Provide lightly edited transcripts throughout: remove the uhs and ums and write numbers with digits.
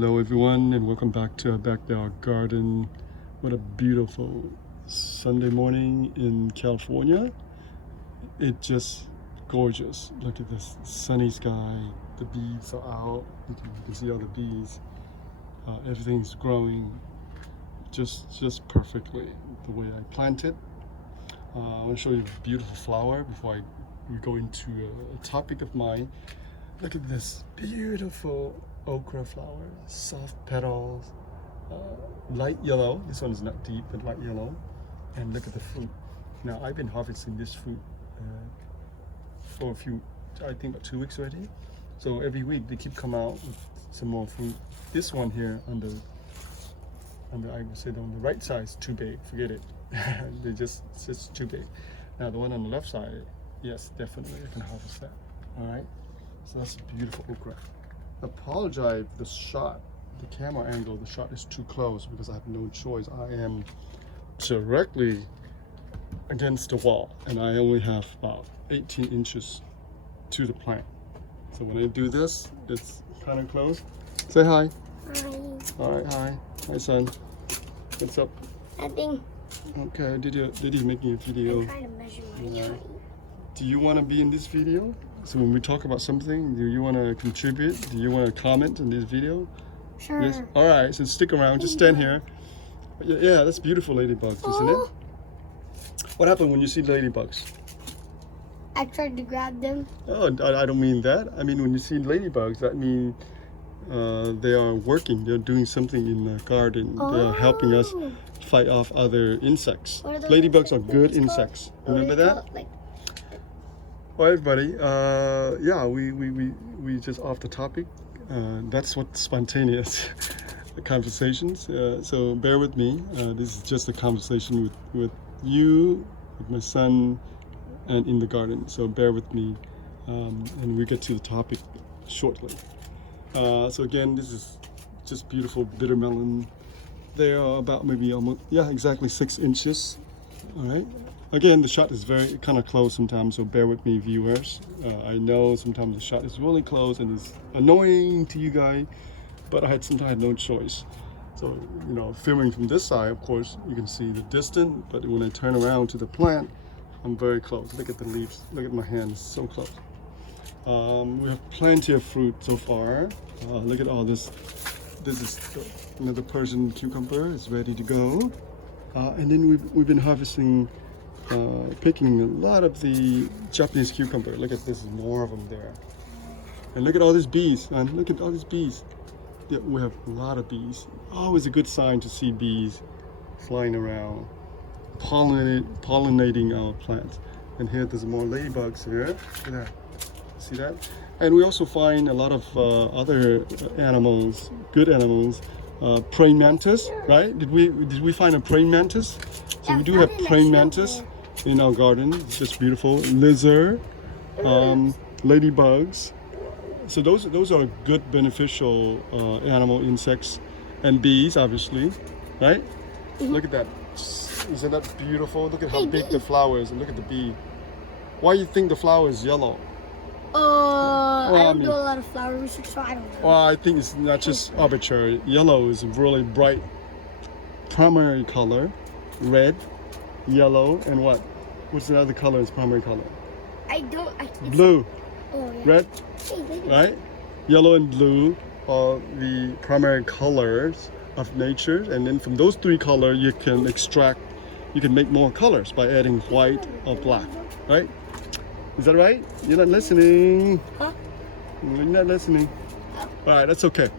Hello everyone, and welcome back to our backyard garden. What a beautiful Sunday morning in California. It's just gorgeous. Look at this sunny sky. The bees are out. You can see all the bees. Everything's growing just perfectly the way I planted. I want to show you a beautiful flower before we go into a topic of mine. Look at this beautiful okra flower, soft petals, light yellow. This one is not deep, but light yellow. And look at the fruit. Now I've been harvesting this fruit for I think about 2 weeks already. So every week they keep coming out with some more fruit. This one here on the I would say on the right side is too big. Forget it. It's just too big. Now the one on the left side, yes, definitely I can harvest that. All right. So that's a beautiful okra. Apologize for the shot, the camera angle, the shot is too close because I have no choice. I am directly against the wall and I only have about 18 inches to the plant. So when I do this, it's kind of close. Say hi. Hi. All right, hi. Hi, son. What's up? Nothing. Okay, did you making a video? I'm trying to measure my height. Do you want to be in this video? So when we talk about something, do you want to contribute? Do you want to comment on this video? Sure. Yes. All right. So stick around. Just stand here. Yeah, that's beautiful ladybugs, isn't it? What happened when you see ladybugs? I tried to grab them. Oh, I don't mean that. I mean when you see ladybugs, that means they are working. They're doing something in the garden. They are helping us fight off other insects. Ladybugs are good insects. Remember that? Well, everybody, yeah, we just off the topic. That's what spontaneous conversations. So bear with me. This is just a conversation with you, with my son, and in the garden. So bear with me, and we get to the topic shortly. So again, this is just beautiful bitter melon. They are about maybe almost, yeah, exactly 6 inches. All right. Again, the shot is very kind of close sometimes, so bear with me, viewers. I know sometimes the shot is really close and it's annoying to you guys, but I sometimes had no choice. So, you know, filming from this side, of course, you can see the distance, but when I turn around to the plant, I'm very close. Look at the leaves. Look at my hand, it's so close. We have plenty of fruit so far. Look at all this. This is another Persian cucumber. It's ready to go. And then we've been harvesting, picking a lot of the Japanese cucumber. Look at this, more of them there. And look at all these bees, man. Look at all these bees. Yeah, we have a lot of bees. Always a good sign to see bees flying around, pollinating our plants. And here there's more ladybugs here. Look at that. See that? And we also find a lot of other animals, good animals. Praying mantis, right? Did we find a praying mantis? So we do have praying mantis in our garden. It's just beautiful. Lizard, ladybugs. So those are good beneficial animal insects, and bees obviously, right? Look at that. Isn't that beautiful? Look at how big the flower is, and look at the bee. Why do you think the flower is yellow? I don't do a lot of flower research, so I don't know. Well, I think it's not just arbitrary. Yellow is a really bright primary color. Red, yellow, and what? What's the other color is primary color? Oh, Blue. yeah. Red, right? Yellow and blue are the primary colors of nature. And then from those 3 colors, you can make more colors by adding white or black, right? Is that right? You're not listening. Huh? You're not listening. All right, that's okay.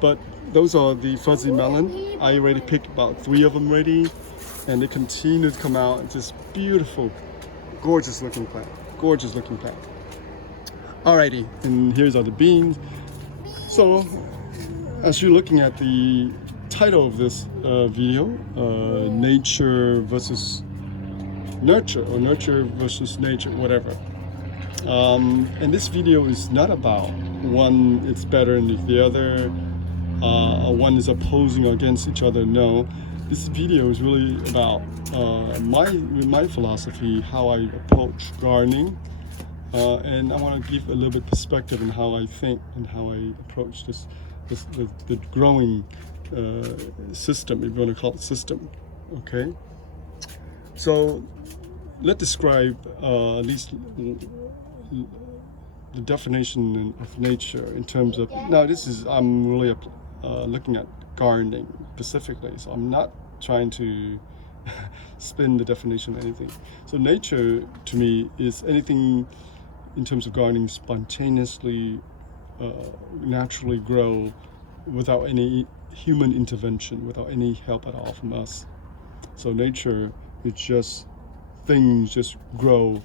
But those are the fuzzy melon. I already picked about 3 of them already, and they continue to come out. It's just beautiful, gorgeous looking plant. Gorgeous looking plant. Alrighty, and here's all the beans. So, as you're looking at the title of this video, nature versus nurture, or nurture versus nature, whatever. And this video is not about one it's better than the other, or one is opposing against each other. No, this video is really about my philosophy, how I approach gardening, and I want to give a little bit perspective on how I think and how I approach this the growing system, if you want to call it system. Okay, so let's describe at least the definition of nature in terms of, now this is, I'm really looking at gardening specifically, so I'm not trying to spin the definition of anything. So nature to me is anything in terms of gardening spontaneously, naturally grow without any human intervention, without any help at all from us. So nature is just things just grow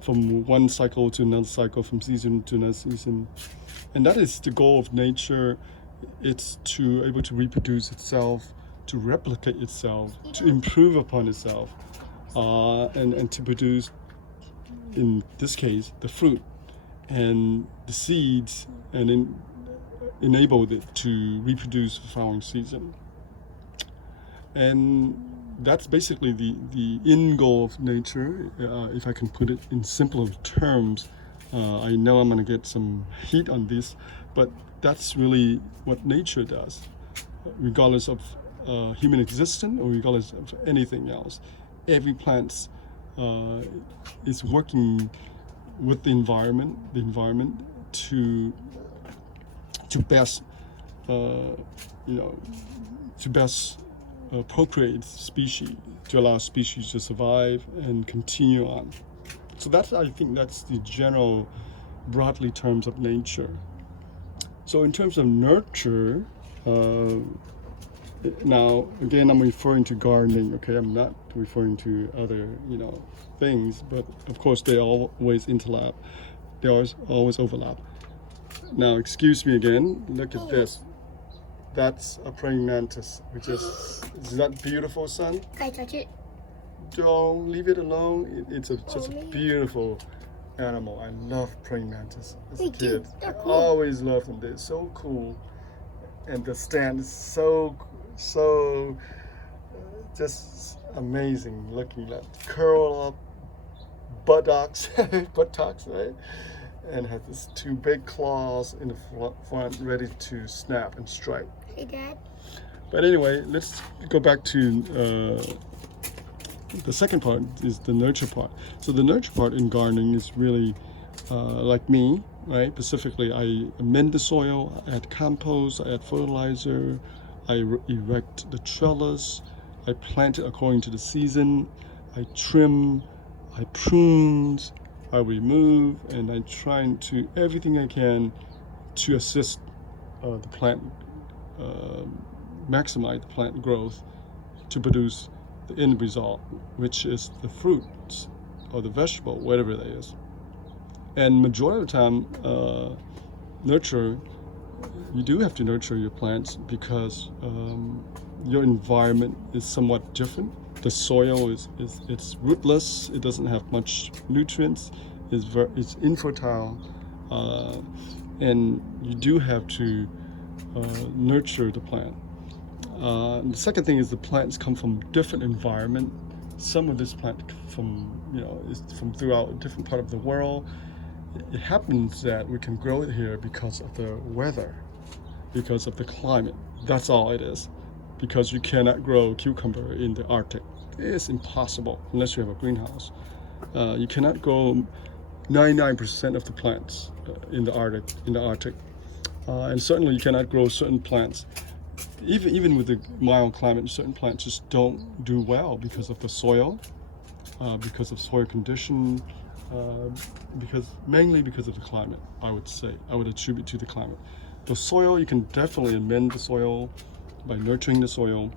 from one cycle to another cycle, from season to another season, and that is the goal of nature. It's to able to reproduce itself, to replicate itself, to improve upon itself, and to produce, in this case, the fruit and the seeds, and enable it to reproduce the following season. And that's basically the end goal of nature, if I can put it in simpler terms. I know I'm going to get some heat on this, but that's really what nature does, regardless of human existence or regardless of anything else. Every plant is working with the environment to best, to best procreate species, to allow species to survive and continue on. So I think that's the general, broadly terms of nature. So in terms of nurture, now again I'm referring to gardening. Okay, I'm not referring to other things, but of course they always interlap. They always overlap. Now excuse me again. Look at this. That's a praying mantis, which is that beautiful, son? Can I touch it? Don't leave it alone. It's just a beautiful animal. I love praying mantis as a kid. I always loved them. They're so cool, and the stand is so just amazing looking. Like curl up buttocks, right? And has these two big claws in the front, ready to snap and strike. Hey, Dad. But anyway, let's go back to the second part, is the nurture part. So the nurture part in gardening is really like me, right? Specifically, I amend the soil, I add compost, I add fertilizer, I erect the trellis, I plant it according to the season, I trim, I prune, I remove, and I try to everything I can to assist the plant, maximize the plant growth to produce the end result, which is the fruits or the vegetable, whatever that is. And majority of the time, nurture, you do have to nurture your plants because your environment is somewhat different. The soil it's rootless. It doesn't have much nutrients. It's infertile, and you do have to nurture the plant. The second thing is the plants come from different environment. Some of this plant is from throughout a different part of the world. It happens that we can grow it here because of the weather, because of the climate. That's all it is. Because you cannot grow cucumber in the Arctic. It's impossible unless you have a greenhouse. You cannot grow 99% of the plants in the Arctic, and certainly you cannot grow certain plants. Even with the mild climate, certain plants just don't do well because of the soil, because of soil condition, mainly because of the climate. I would attribute to the climate. The soil, you can definitely amend the soil by nurturing the soil.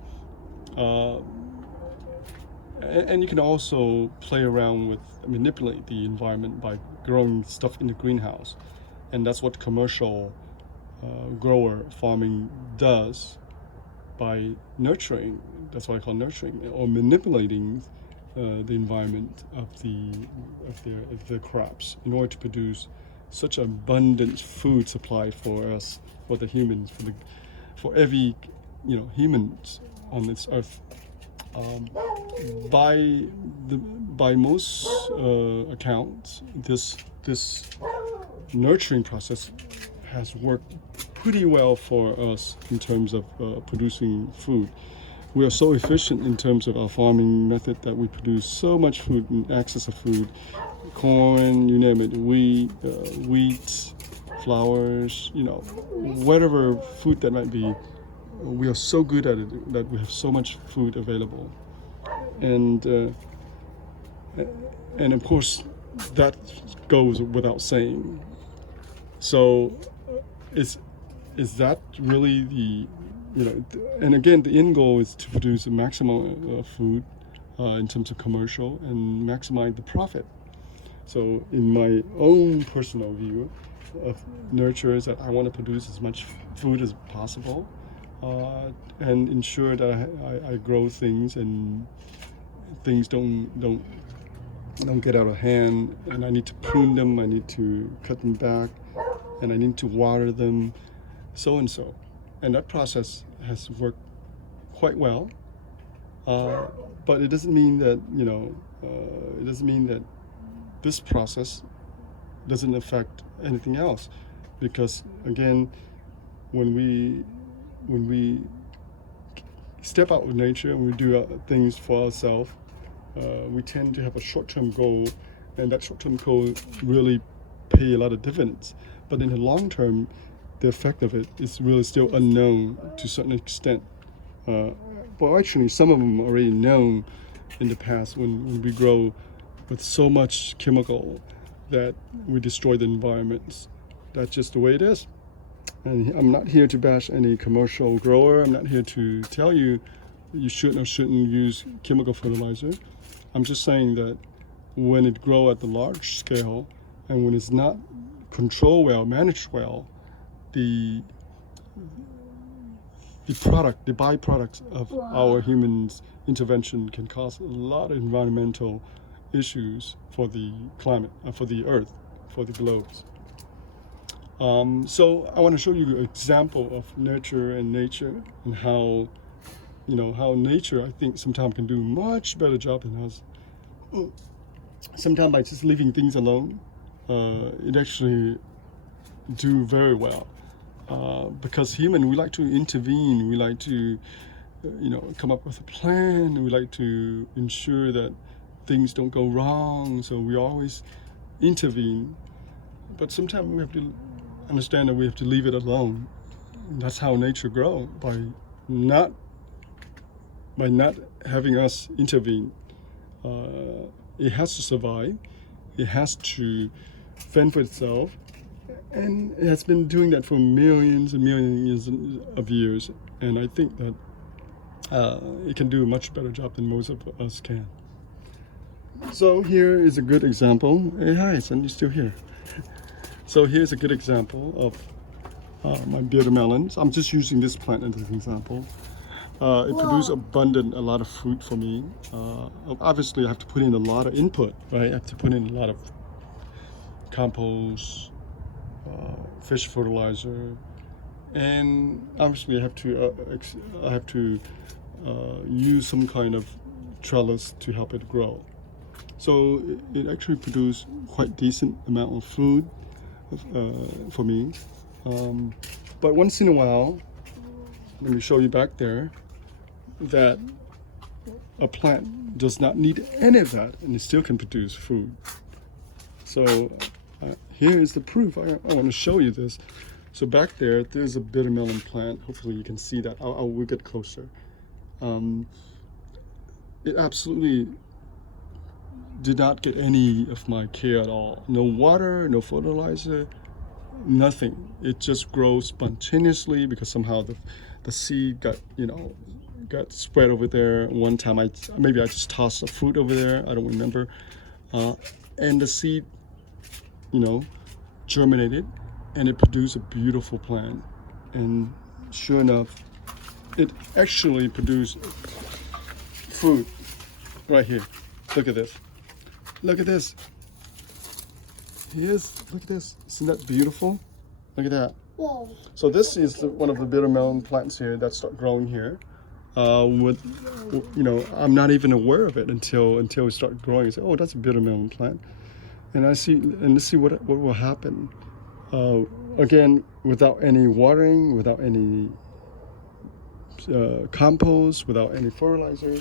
And you can also play around with, manipulate the environment by growing stuff in the greenhouse. And that's what commercial grower farming does by nurturing. That's what I call nurturing, or manipulating the environment of their crops in order to produce such abundant food supply for us, for the humans, for every humans on this earth. By most accounts, this nurturing process has worked pretty well for us in terms of producing food. We are so efficient in terms of our farming method that we produce so much food and access of food, corn, you name it, wheat, flowers, whatever food that might be. We are so good at it that we have so much food available, and of course that goes without saying. So is that really the and again, the end goal is to produce a maximum food in terms of commercial and maximize the profit. So in my own personal view of nurture is that I want to produce as much food as possible and ensure that I grow things and things don't get out of hand, and I need to prune them, I need to cut them back, and I need to water them, so and so. And that process has worked quite well, but it doesn't mean that this process doesn't affect anything else, because again, when we step out with nature and we do things for ourselves, we tend to have a short-term goal, and that short-term goal really pay a lot of dividends. But in the long term, the effect of it is really still unknown to a certain extent. Well, actually, some of them are already known in the past when we grow with so much chemical that we destroy the environments. That's just the way it is. And I'm not here to bash any commercial grower. I'm not here to tell you you should or shouldn't use chemical fertilizer. I'm just saying that when it grows at the large scale and when it's not controlled well, managed well, the byproducts of our humans' intervention can cause a lot of environmental issues for the climate, for the earth, for the globes. So I want to show you an example of nurture and nature, and how nature, I think, sometimes can do a much better job than us. Sometimes by just leaving things alone, it actually do very well. Because human, we like to intervene, we like to come up with a plan, we like to ensure that things don't go wrong, so we always intervene. But sometimes we have to understand that we have to leave it alone. That's how nature grows, by not having us intervene. It has to survive, it has to fend for itself, and it has been doing that for millions and millions of years, and I think that it can do a much better job than most of us can. So here is a good example. Hey, hi, son, you're still here. So here's a good example of my bitter melons. I'm just using this plant as an example. It produces a lot of fruit for me. Obviously, I have to put in a lot of input, right? I have to put in a lot of compost, fish fertilizer, and obviously I have to use some kind of trellis to help it grow. So it actually produced quite decent amount of food for me. But once in a while, let me show you back there, that a plant does not need any of that and it still can produce food. So here is the proof. I want to show you this. So back there's a bitter melon plant. Hopefully you can see that. We'll get closer. It absolutely did not get any of my care at all. No water, no fertilizer, nothing. It just grows spontaneously because somehow the seed got spread over there. One time I just tossed a fruit over there, I don't remember, and the seed germinated and it produced a beautiful plant. And sure enough, it actually produced fruit right here. Look at this. Look at this. Look at this. Isn't that beautiful? Look at that. Whoa. So this is one of the bitter melon plants here that start growing here. I'm not even aware of it until it start growing. I say, oh, that's a bitter melon plant, and let's see what will happen. Again, without any watering, without any compost, without any fertilizer.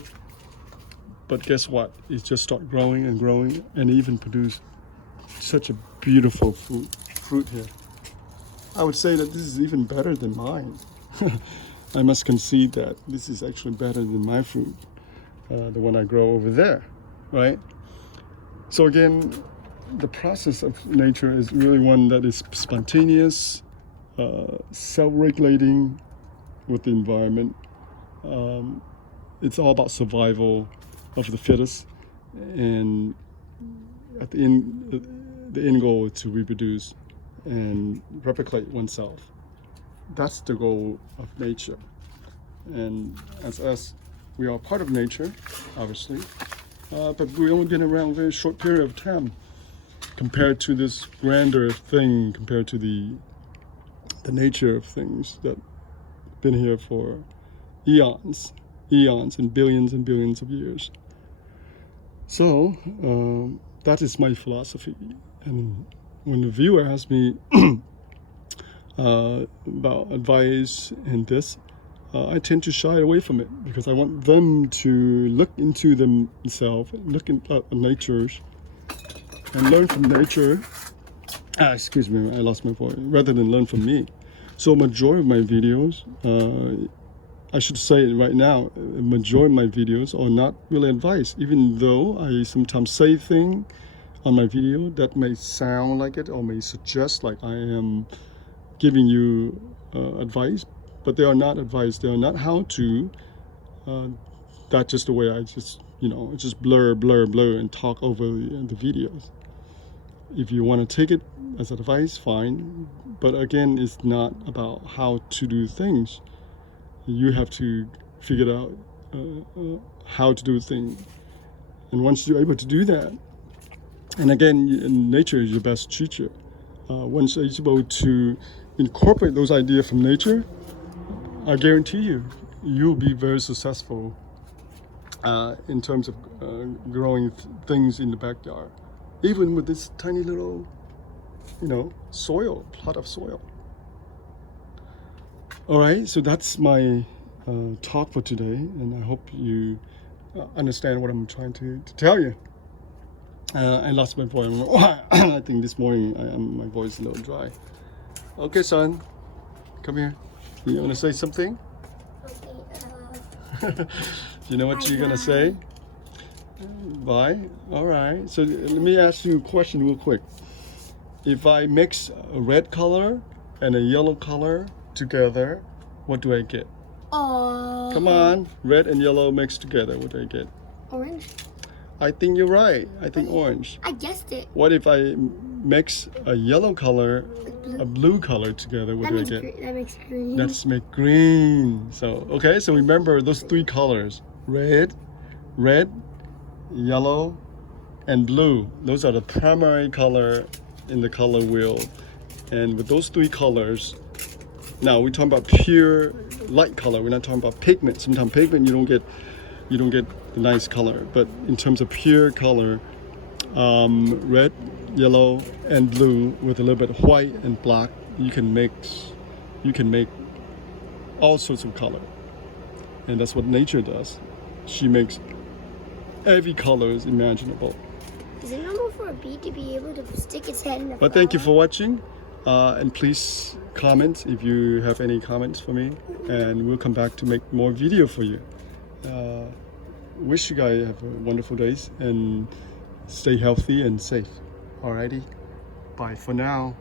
But guess what? It just start growing and growing, and even produce such a beautiful fruit here. I would say that this is even better than mine. I must concede that this is actually better than my fruit, the one I grow over there, right? So again, the process of nature is really one that is spontaneous, self-regulating with the environment. It's all about survival of the fittest, and at the end goal is to reproduce and replicate oneself. That's the goal of nature. And as us, we are part of nature, obviously, but we've only been around a very short period of time compared to this grander thing, compared to the nature of things that have been here for eons and billions of years. So that is my philosophy. And when the viewer asks me about advice and this, I tend to shy away from it because I want them to look into themselves, look at nature, and learn from nature. Excuse me, I lost my voice. Rather than learn from me. So majority of my videos, I should say it right now, a majority of my videos are not really advice, even though I sometimes say things on my video that may sound like it or may suggest like I am giving you advice, but they are not advice. They are not how to. That's just the way I just, just blur and talk over the videos. If you want to take it as advice, fine. But again, it's not about how to do things. You have to figure out how to do things. And once you're able to do that, and again, nature is your best teacher. Once you're able to incorporate those ideas from nature, I guarantee you'll be very successful in terms of growing things in the backyard. Even with this tiny little, plot of soil. All right, so that's my talk for today, and I hope you understand what I'm trying to tell you. I lost my voice. I think this morning my voice is a little dry. Okay, son, come here. You want to say something? Okay. You know what you're going to say? Bye. All right. So let me ask you a question real quick. If I mix a red color and a yellow color together, what do I get? Come on. Red and yellow mixed together. What do I get? Orange. I think you're right. I think orange. I guessed it. What if I mix a yellow color, a blue color together? What do I get? That makes green. That's make green. So, okay. So remember those three colors. Red, yellow, and blue. Those are the primary color in the color wheel. And with those three colors, now we're talking about pure light color. We're not talking about pigment. Sometimes pigment you don't get a nice color. But in terms of pure color, red, yellow, and blue with a little bit of white and black, you can make all sorts of color. And that's what nature does. She makes every color is imaginable. Is it normal for a bee to be able to stick its head in a flower? But thank you for watching, and please comment if you have any comments for me, and we'll come back to make more video for you. Wish you guys have a wonderful days and stay healthy and safe. Alrighty, bye for now.